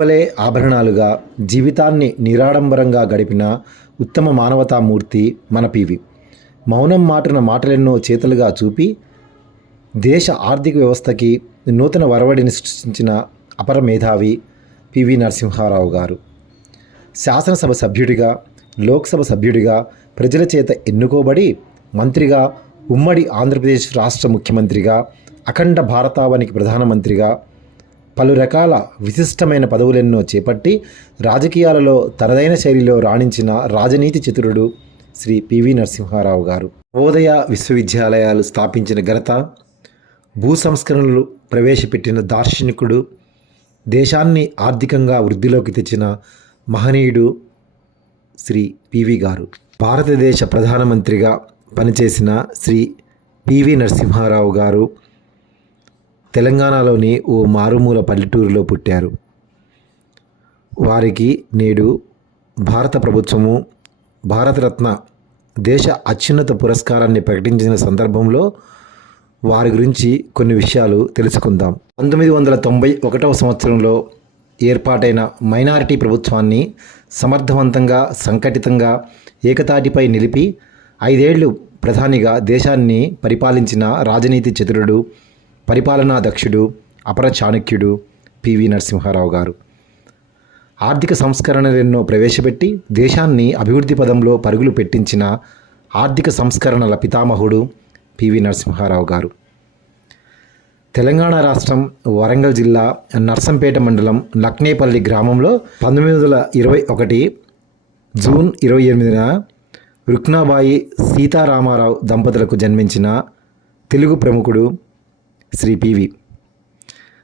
వలే ఆభరణాలుగా జీవితాన్ని నిరాడంబరంగా గడిపిన ఉత్తమ మానవతామూర్తి మన పివి. మౌనం మాటున మాటలెన్నో చేతలుగా చూపి దేశ ఆర్థిక వ్యవస్థకి నూతన వరవడిని సృష్టించిన అపర మేధావి పివి నరసింహారావు గారు. శాసనసభ సభ్యుడిగా, లోక్సభ సభ్యుడిగా ప్రజల చేత ఎన్నుకోబడి మంత్రిగా, ఉమ్మడి ఆంధ్రప్రదేశ్ రాష్ట్ర ముఖ్యమంత్రిగా, అఖండ భారతావనికి ప్రధానమంత్రిగా పలు రకాల విశిష్టమైన పదవులెన్నో చేపట్టి రాజకీయాలలో తనదైన శైలిలో రాణించిన రాజనీతి చతురుడు శ్రీ పివి నరసింహారావు గారు. నవోదయ విశ్వవిద్యాలయాలు స్థాపించిన ఘనత, భూ సంస్కరణలు ప్రవేశపెట్టిన దార్శనికుడు, దేశాన్ని ఆర్థికంగా వృద్ధిలోకి తెచ్చిన మహనీయుడు శ్రీ పివి గారు. భారతదేశ ప్రధానమంత్రిగా పనిచేసిన శ్రీ పివి నరసింహారావు గారు తెలంగాణలోని ఓ మారుమూల పల్లెటూరులో పుట్టారు. వారికి నేడు భారత ప్రభుత్వము భారతరత్న దేశ అత్యున్నత పురస్కారాన్ని ప్రకటించిన సందర్భంలో వారి గురించి కొన్ని విషయాలు తెలుసుకుందాం. 1991వ సంవత్సరంలో ఏర్పాటైన మైనారిటీ ప్రభుత్వాన్ని సమర్థవంతంగా, సంఘటితంగా ఏకతాటిపై నిలిపి 5 ఏళ్లు ప్రధానిగా దేశాన్ని పరిపాలించిన రాజనీతి చతురుడు, పరిపాలనా దక్షుడు, అపర చాణక్యుడు పివి నరసింహారావు గారు. ఆర్థిక సంస్కరణలెన్నో ప్రవేశపెట్టి దేశాన్ని అభివృద్ధి పదంలో పరుగులు పెట్టించిన ఆర్థిక సంస్కరణల పితామహుడు పివి నరసింహారావు గారు. తెలంగాణ రాష్ట్రం వరంగల్ జిల్లా నర్సంపేట మండలం లక్నేపల్లి గ్రామంలో 1921 జూన్ 28న రుక్నాబాయి సీతారామారావు దంపతులకు జన్మించిన తెలుగు ప్రముఖుడు శ్రీ పివి.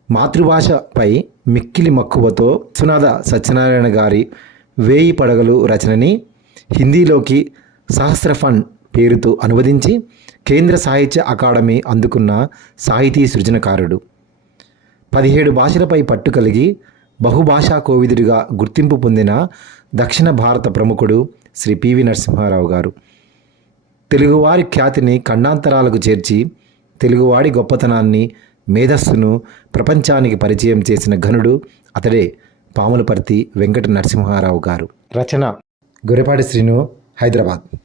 మాతృభాషపై మిక్కిలి మక్కువతో విశ్వనాథ సత్యనారాయణ గారి 1000 పడగలు రచనని హిందీలోకి సహస్ర ఫండ్ పేరుతో అనువదించి కేంద్ర సాహిత్య అకాడమీ అందుకున్న సాహితీ సృజనకారుడు. 17 భాషలపై పట్టు కలిగి బహుభాషా కోవిదుడిగా గుర్తింపు పొందిన దక్షిణ భారత ప్రముఖుడు శ్రీ పివి నరసింహారావు గారు. తెలుగువారి ఖ్యాతిని ఖండాంతరాలకు చేర్చి తెలుగువాడి గొప్పతనాన్ని, మేధస్సును ప్రపంచానికి పరిచయం చేసిన ఘనుడు అతడే పాములపర్తి వెంకట నరసింహారావు గారు. రచన గొర్రెపాటి శ్రీను, హైదరాబాద్.